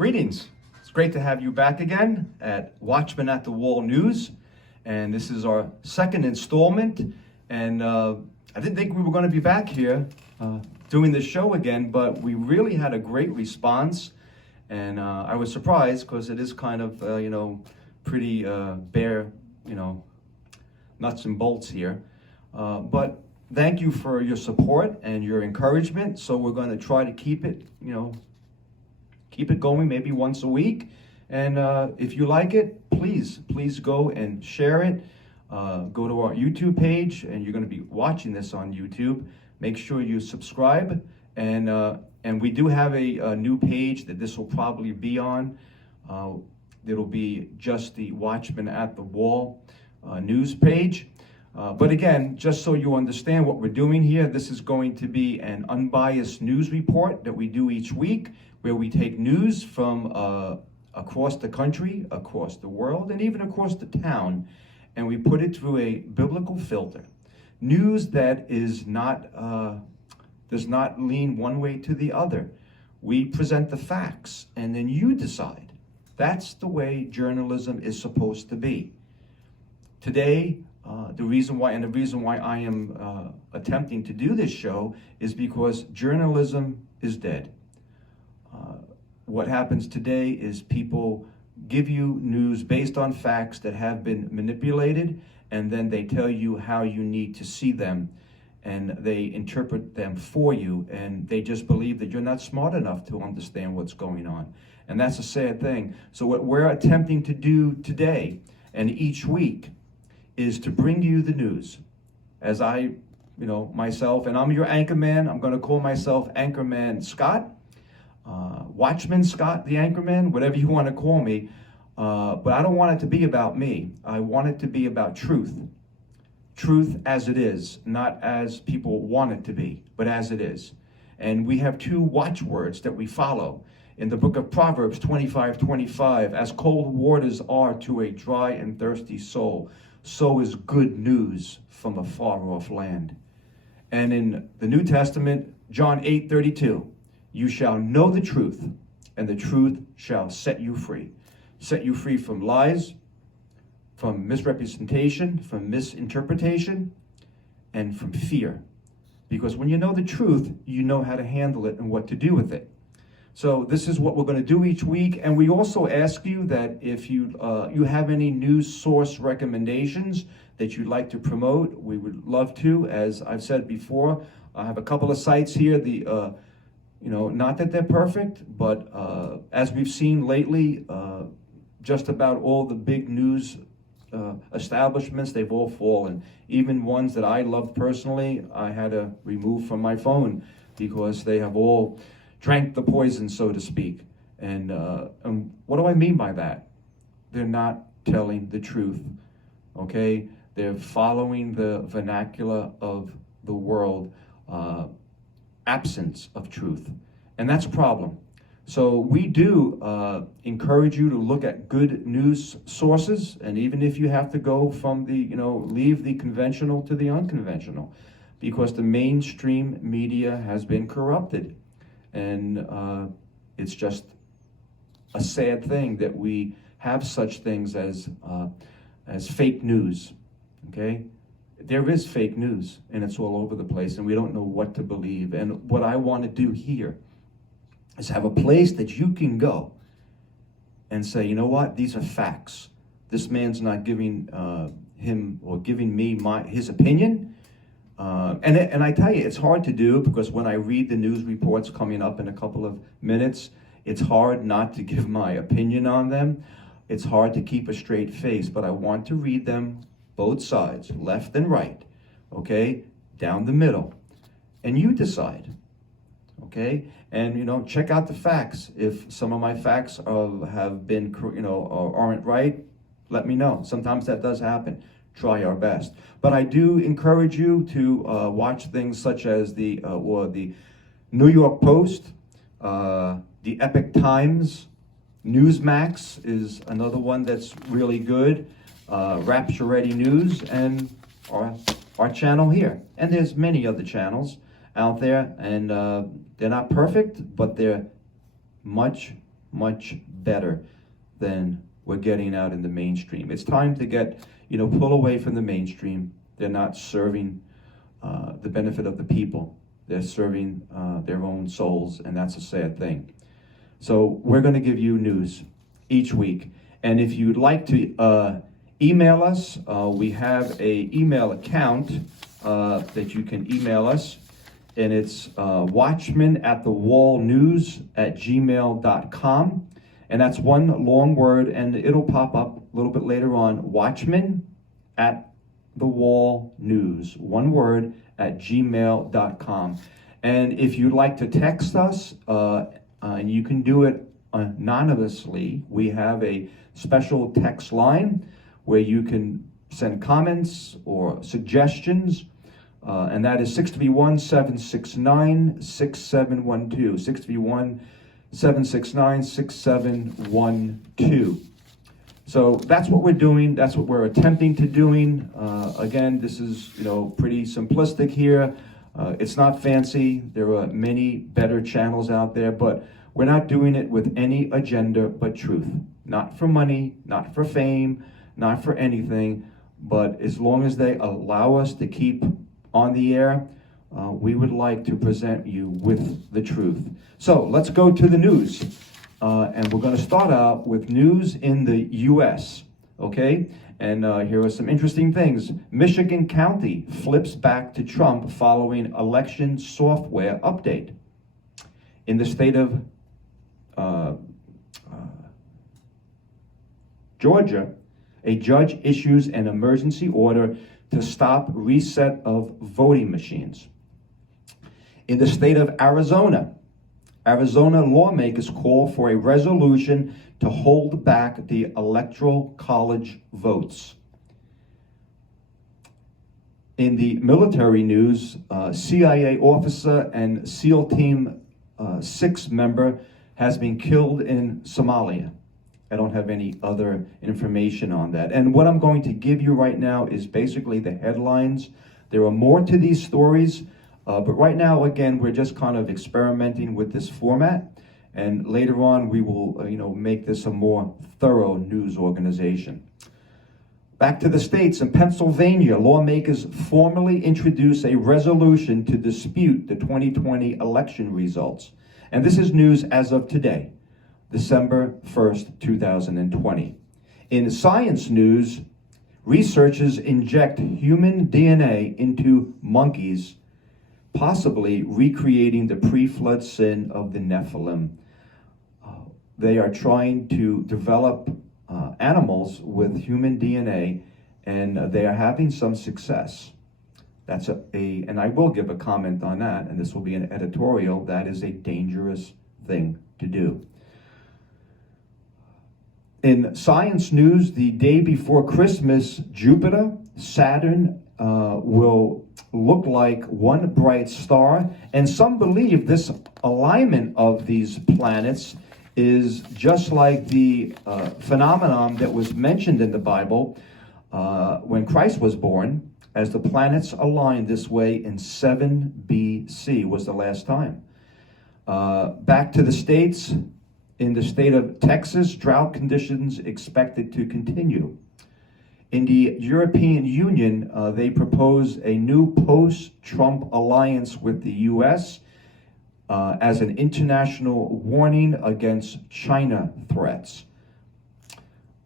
Greetings. It's great to have you back again at Watchman at the Wall News. And this is our second installment. And I didn't think we were going to be back here doing this show again, but we really had a great response. And I was surprised because it is kind of, pretty bare, nuts and bolts here. But thank you for your support and your encouragement. So we're going to try to keep it, keep it going maybe once a week. And if you like it, please go and share it. Go to our YouTube page, and you're going to be watching this on YouTube. Make sure you subscribe. And we do have a new page that this will probably be on. It'll be just the Watchman at the Wall news page. But again, just so you understand what we're doing here, this is going to be an unbiased news report that we do each week, where we take news from across the country, across the world, and even across the town, and we put it through a biblical filter. News that is not does not lean one way to the other. We present the facts, and then you decide. That's the way journalism is supposed to be. Today, the reason why I am attempting to do this show is because journalism is dead. What happens today is people give you news based on facts that have been manipulated, and then they tell you how you need to see them, and they interpret them for you, and they just believe that you're not smart enough to understand what's going on. And that's a sad thing. So what we're attempting to do today and each week is to bring you the news. As I, myself, and I'm your anchorman. I'm going to call myself Anchorman Scott, Watchman Scott, the anchorman, whatever you want to call me. But I don't want it to be about me. I want it to be about truth. Truth as it is, not as people want it to be, but as it is. And we have two watchwords that we follow. In the book of Proverbs 25:25, as cold waters are to a dry and thirsty soul, so is good news from a far off land. And in the New Testament, John 8:32, you shall know the truth, and the truth shall set you free. Set you free from lies, from misrepresentation, from misinterpretation, and from fear. Because when you know the truth, you know how to handle it and what to do with it. So this is what we're going to do each week. And we also ask you that if you have any news source recommendations that you'd like to promote, we would love to. As I've said before, I have a couple of sites here. Not that they're perfect, but as we've seen lately, just about all the big news establishments, they've all fallen. Even ones that I love personally, I had to remove from my phone because they have all drank the poison, so to speak. And what do I mean by that? They're not telling the truth, okay? They're following the vernacular of the world, absence of truth. And that's a problem. So we do encourage you to look at good news sources, and even if you have to go from leave the conventional to the unconventional, because the mainstream media has been corrupted. And it's just a sad thing that we have such things as fake news, okay? There is fake news, and it's all over the place, and we don't know what to believe. And what I want to do here is have a place that you can go and say, you know what, these are facts. This man's not giving giving me his opinion. And I tell you, it's hard to do, because when I read the news reports coming up in a couple of minutes, it's hard not to give my opinion on them. It's hard to keep a straight face, but I want to read them both sides, left and right, okay, down the middle. And you decide, okay? And, check out the facts. If some of my facts have been, aren't right, let me know. Sometimes that does happen. Try our best. But I do encourage you to watch things such as the New York Post, the Epic Times, Newsmax is another one that's really good, Rapture Ready News, and our channel here. And there's many other channels out there, and they're not perfect, but they're much much better than we're getting out in the mainstream. It's time to get, pull away from the mainstream. They're not serving the benefit of the people. They're serving their own souls, and that's a sad thing. So we're going to give you news each week. And if you'd like to email us, we have a email account that you can email us, and it's watchmanatthewallnews@gmail.com. And that's one long word, and it'll pop up a little bit later on, watchmanatthewallnews, one word, @gmail.com. And if you'd like to text us, and you can do it anonymously, we have a special text line where you can send comments or suggestions, and that is 631-769-6712, 631-769-6712. So that's what we're doing. That's what we're attempting to doing. Again, this is pretty simplistic here. It's not fancy. There are many better channels out there, but we're not doing it with any agenda but truth. Not for money, not for fame, not for anything, but as long as they allow us to keep on the air, we would like to present you with the truth. So let's go to the news. And we're going to start out with news in the U.S., okay? And here are some interesting things. Michigan County flips back to Trump following election software update. In the state of Georgia, a judge issues an emergency order to stop reset of voting machines. In the state of Arizona lawmakers call for a resolution to hold back the electoral college votes. In the military news, CIA officer and SEAL Team 6 member has been killed in Somalia. I don't have any other information on that. And what I'm going to give you right now is basically the headlines. There are more to these stories, but right now, again, we're just kind of experimenting with this format. And later on, we will, make this a more thorough news organization. Back to the states. In Pennsylvania, lawmakers formally introduce a resolution to dispute the 2020 election results. And this is news as of today, December 1st, 2020. In science news, researchers inject human DNA into monkeys, possibly recreating the pre-flood sin of the Nephilim. They are trying to develop animals with human DNA, and they are having some success. That's and I will give a comment on that, and this will be an editorial. That is a dangerous thing to do. In science news, the day before Christmas, Jupiter, Saturn will look like one bright star, and some believe this alignment of these planets is just like the phenomenon that was mentioned in the Bible when Christ was born, as the planets aligned this way in 7 BC was the last time. Back to the States. In the state of Texas, drought conditions expected to continue. In the European Union, they propose a new post-Trump alliance with the U.S. As an international warning against China threats.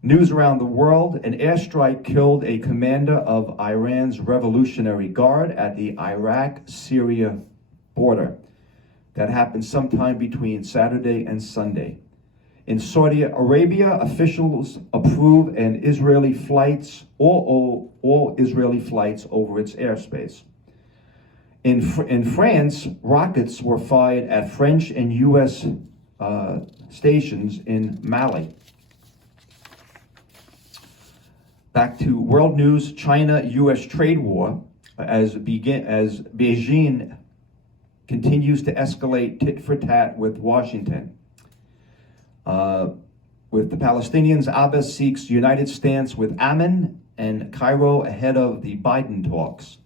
News around the world, an airstrike killed a commander of Iran's Revolutionary Guard at the Iraq-Syria border. That happened sometime between Saturday and Sunday. In Saudi Arabia, officials approve an Israeli flights, all Israeli flights over its airspace. In France, rockets were fired at French and U.S. stations in Mali. Back to world news, China-U.S. trade war as Beijing continues to escalate tit for tat with Washington. With the Palestinians, Abbas seeks united stance with Amman and Cairo ahead of the Biden talks.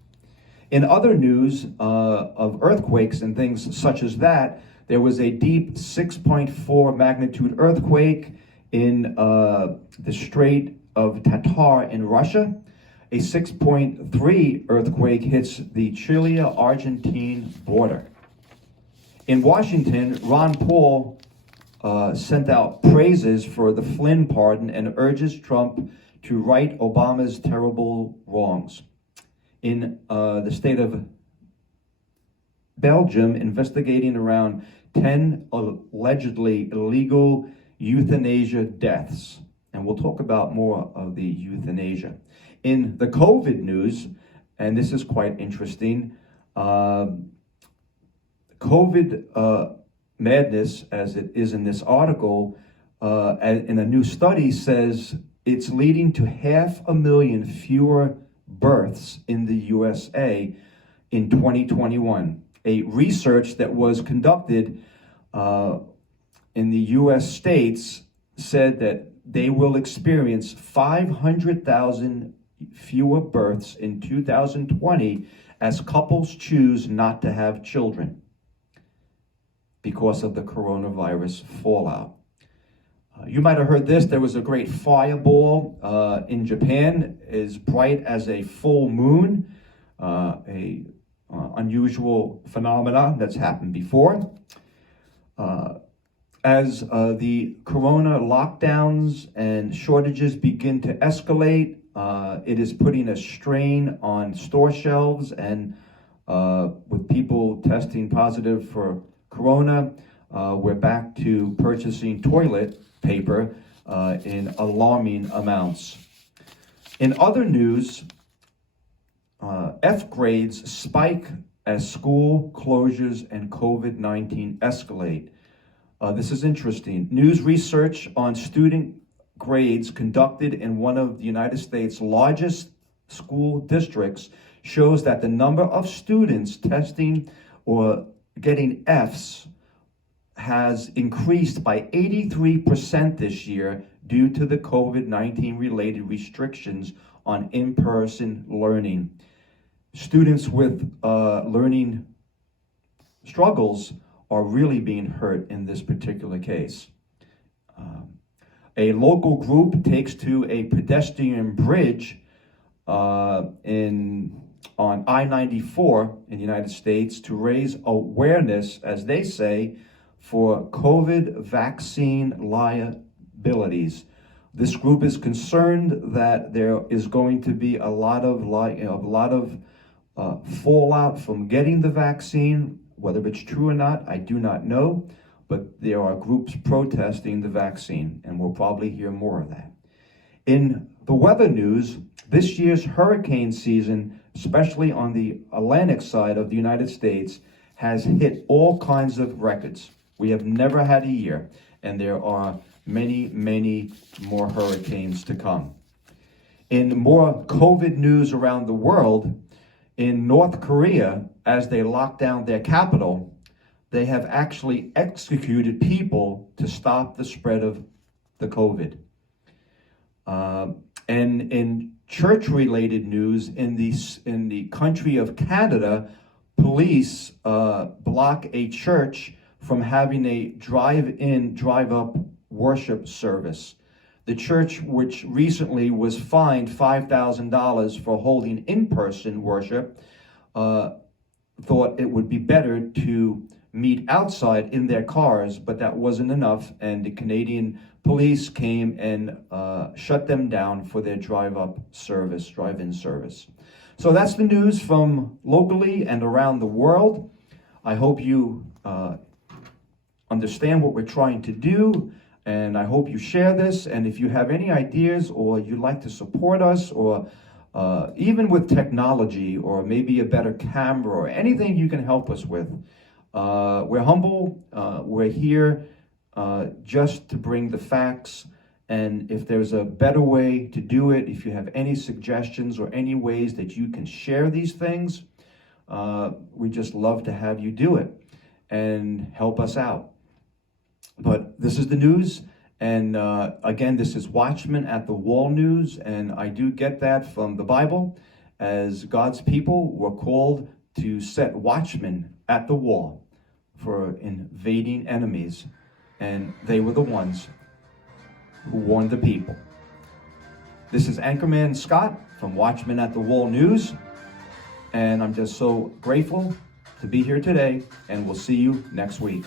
In other news of earthquakes and things such as that, There was a deep 6.4 magnitude earthquake in the Strait of Tatar in Russia. A 6.3 earthquake hits the Chile-Argentine border. In Washington, Ron Paul sent out praises for the Flynn pardon and urges Trump to right Obama's terrible wrongs. In the state of Belgium, investigating around 10 allegedly illegal euthanasia deaths. And we'll talk about more of the euthanasia. In the COVID news, and this is quite interesting, COVID madness, as it is in this article, in a new study says it's leading to 500,000 fewer births in the USA in 2021. A research that was conducted in the US states said that they will experience 500,000 fewer births in 2020 as couples choose not to have children because of the coronavirus fallout. You might have heard this. There was a great fireball in Japan, as bright as a full moon, a unusual phenomenon that's happened before. As the corona lockdowns and shortages begin to escalate, it is putting a strain on store shelves, and with people testing positive for corona, we're back to purchasing toilet paper in alarming amounts. In other news, F grades spike as school closures and COVID-19 escalate. This is interesting. News research on student grades conducted in one of the United States' largest school districts shows that the number of students testing or getting Fs has increased by 83% this year due to the COVID-19 related restrictions on in-person learning. Students with learning struggles are really being hurt in this particular case. A local group takes to a pedestrian bridge on I-94 in the United States to raise awareness, as they say, for COVID vaccine liabilities. This group is concerned that there is going to be a lot of fallout from getting the vaccine. Whether it's true or not, I do not know, but there are groups protesting the vaccine, and we'll probably hear more of that. In the weather news, this year's hurricane season, especially on the Atlantic side of the United States, has hit all kinds of records. We have never had a year, and there are many, many more hurricanes to come. In more COVID news around the world, in North Korea, as they lock down their capital, they have actually executed people to stop the spread of the COVID. And in church-related news, in the country of Canada, police block a church from having a drive-in, drive-up worship service. The church, which recently was fined $5,000 for holding in-person worship, thought it would be better to meet outside in their cars, but that wasn't enough, and the Canadian police came and shut them down for their drive-in service. So that's the news from locally and around the world. I hope you understand what we're trying to do, and I hope you share this. And if you have any ideas, or you'd like to support us, or even with technology, or maybe a better camera, or anything you can help us with, we're humble. We're here just to bring the facts. And if there's a better way to do it, if you have any suggestions or any ways that you can share these things, we just love to have you do it and help us out. But this is the news, and again, this is Watchman at the Wall News, and I do get that from the Bible. As God's people, we're called to set watchmen at the wall for invading enemies, and they were the ones who warned the people. This is Anchorman Scott from Watchman at the Wall News, and I'm just so grateful to be here today, and we'll see you next week.